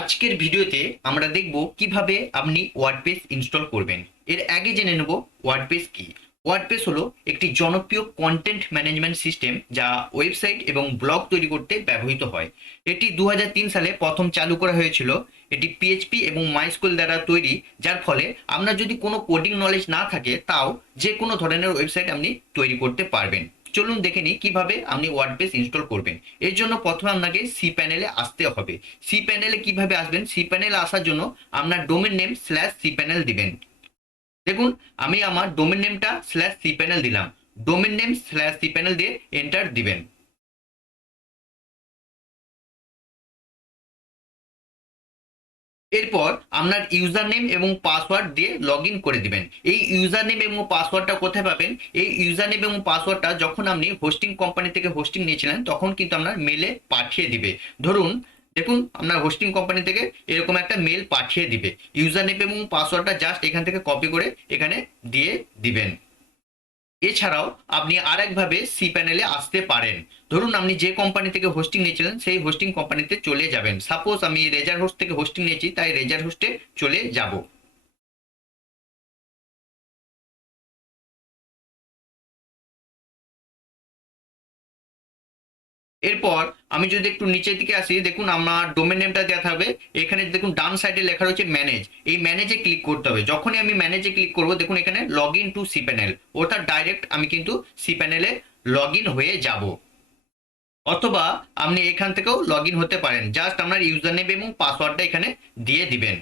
আজকের ভিডিওতে আমরা দেখব কীভাবে আপনি ওয়ার্ডপ্রেস ইনস্টল করবেন। এর আগে জেনে নেব ওয়ার্ডপ্রেস কি। ওয়ার্ডপ্রেস হলো একটি জনপ্রিয় কন্টেন্ট ম্যানেজমেন্ট সিস্টেম যা ওয়েবসাইট এবং ব্লগ তৈরি করতে ব্যবহৃত হয়। এটি দু হাজার তিন সালে প্রথম চালু করা হয়েছিল। এটি পিএইচপি এবং মাইস্কুল দ্বারা তৈরি, যার ফলে আপনার যদি কোনো কোডিং নলেজ না থাকে, তাও যে কোনো ধরনের ওয়েবসাইট আপনি তৈরি করতে পারবেন। চলুন দেখে নিই কীভাবে আপনি ওয়ার্ডপ্রেস ইনস্টল করবেন। এর জন্য প্রথমে আপনাকে সি প্যানেলে আসতে হবে। সি প্যানেলে কীভাবে আসবেন? সি প্যানেলে আসার জন্য আপনার domain name slash C panel দিবেন। দেখুন, আমি আমার ডোমেন নেমটা স্ল্যাশ সি প্যানেল দিলাম। Domain name slash C panel দিয়ে এন্টার দিবেন। এরপর আপনার ইউজার নেম এবং পাসওয়ার্ড দিয়ে লগ করে দিবেন। এই ইউজার নেম এবং পাসওয়ার্ডটা কোথায় পাবেন? এই ইউজার নেম এবং পাসওয়ার্ডটা যখন আপনি হোস্টিং কোম্পানি থেকে হোস্টিং নিয়েছিলেন, তখন কিন্তু আপনার মেলে পাঠিয়ে দিবে। ধরুন, দেখুন, আপনার হোস্টিং কোম্পানি থেকে এরকম একটা মেল পাঠিয়ে দিবে। ইউজার নেম এবং পাসওয়ার্ডটা জাস্ট এখান থেকে কপি করে এখানে দিয়ে দিবেন। এছাড়াও আপনি আরেকভাবে সি প্যানেলে আসতে পারেন। ধরুন আপনি যে কোম্পানি থেকে হোস্টিং নিয়েছিলেন, সেই হোস্টিং কোম্পানিতে চলে যাবেন। সাপোজ আমি রেজার হোস্ট থেকে হোস্টিং নিয়েছি, তাই রেজার হোস্টে চলে যাব। এরপর আমি যদি একটু নিচের দিকে আসি, দেখুন আমার ডোমেন নেমটা দেওয়া থাকবে। এখানে দেখুন ডান সাইডে লেখা রয়েছে ম্যানেজ এই ম্যানেজে ক্লিক করতে হবে। যখনই আমি ম্যানেজে ক্লিক করব, দেখুন এখানে log in to C panel অর্থাৎ ডাইরেক্ট আমি কিন্তু সি প্যানেলে লগ ইন হয়ে যাব। অথবা আপনি এখান থেকেও লগ ইন হতে পারেন। জাস্ট আপনার ইউজার নেম এবং পাসওয়ার্ডটা এখানে দিয়ে দিবেন।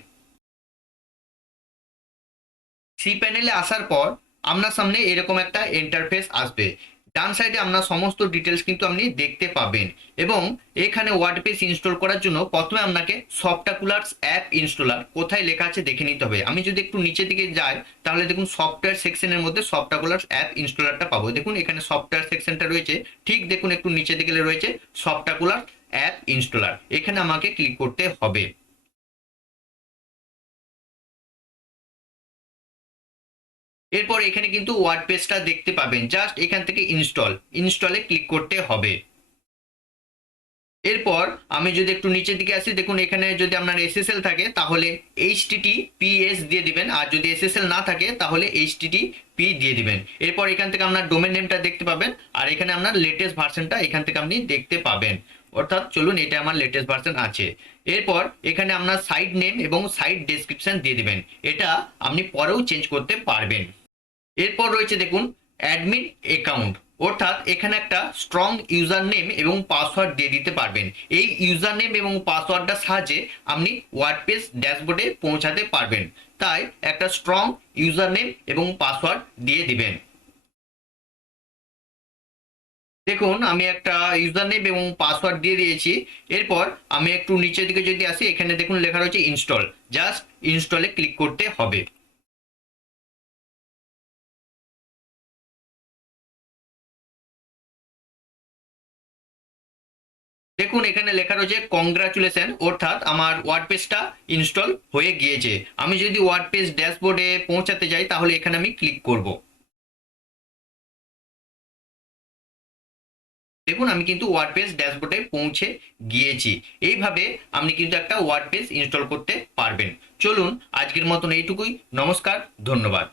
সি প্যানেলে আসার পর আপনার সামনে এরকম একটা ইন্টারফেস আসবে। ডান সাইডে আপনার সমস্ত ডিটেলস কিন্তু আপনি দেখতে পাবেন। এবং এখানে ওয়ার্ডপ্রেস ইনস্টল করার জন্য প্রথমে আপনাকে সফটওয়্যার অ্যাপ ইনস্টলার কোথায় লেখা আছে দেখে নিতে হবে। আমি যদি একটু নিচের দিকে যাই, তাহলে দেখুন সফটওয়্যার সেকশনের মধ্যে সফটওয়্যার অ্যাপ ইনস্টলারটা পাবো। দেখুন এখানে সফটওয়্যার সেকশনটা রয়েছে। ঠিক দেখুন একটু নিচে দিকে রয়েছে সফটওয়্যার অ্যাপ ইনস্টলার এখানে আমাকে ক্লিক করতে হবে। এরপর এখানে কিন্তু ওয়ার্ড পেজটা দেখতে পাবেন। জাস্ট এখান থেকে ইনস্টল ইনস্টলে ক্লিক করতে হবে। এরপর আমি যদি একটু নিচের দিকে আসি, দেখুন এখানে যদি আপনার এসএসএল থাকে, তাহলে এইচটিটি পিএস দিয়ে দিবেন। আর যদি এসএসএল না থাকে, তাহলে এইচটিটি পি দিয়ে দিবেন। এরপর এখান থেকে আপনার ডোমেন নেমটা দেখতে পাবেন। আর এখানে আপনার লেটেস্ট ভার্সনটা এখান থেকে আপনি দেখতে পাবেন। অর্থাৎ চলুন, এটা আমার লেটেস্ট ভার্সন আছে। এরপর এখানে আপনার সাইট নেম এবং সাইট ডেসক্রিপশন দিয়ে দিবেন। এটা আপনি পরেও চেঞ্জ করতে পারবেন। এরপর রয়েছে দেখুন অ্যাডমিন অ্যাকাউন্ট অর্থাৎ এখানে একটা স্ট্রং ইউজার নেম এবং পাসওয়ার্ড দিয়ে দিতে পারবেন। এই ইউজার নেম এবং পাসওয়ার্ডটার সাহায্যে আপনি ওয়ার্ডপ্রেস ড্যাশবোর্ডে পৌঁছাতে পারবেন। তাই একটা স্ট্রং ইউজার নেম এবং পাসওয়ার্ড দিয়ে দিবেন। দেখুন, আমি একটা ইউজার নেম এবং পাসওয়ার্ড দিয়ে দিয়েছি। এরপর আমি একটু নিচের দিকে যদি আসি, এখানে দেখুন লেখা রয়েছে ইনস্টল জাস্ট ইনস্টলে ক্লিক করতে হবে। দেখুন, এখানে লেখা রয়েছে কংগ্রাচুলেশন অর্থাৎ আমার ওয়ার্ডপেজটা ইনস্টল হয়ে গিয়েছে। আমি যদি ওয়ার্ডপেজ ড্যাশবোর্ডে পৌঁছাতে যাই, তাহলে এখানে আমি ক্লিক করব। দেখুন, আমি কিন্তু ওয়ার্ডপেজ ড্যাশবোর্ডে পৌঁছে গিয়েছি। এইভাবে আপনি কিন্তু একটা ওয়ার্ডপেজ ইনস্টল করতে পারবেন। চলুন, আজকের মতন এইটুকুই। নমস্কার, ধন্যবাদ।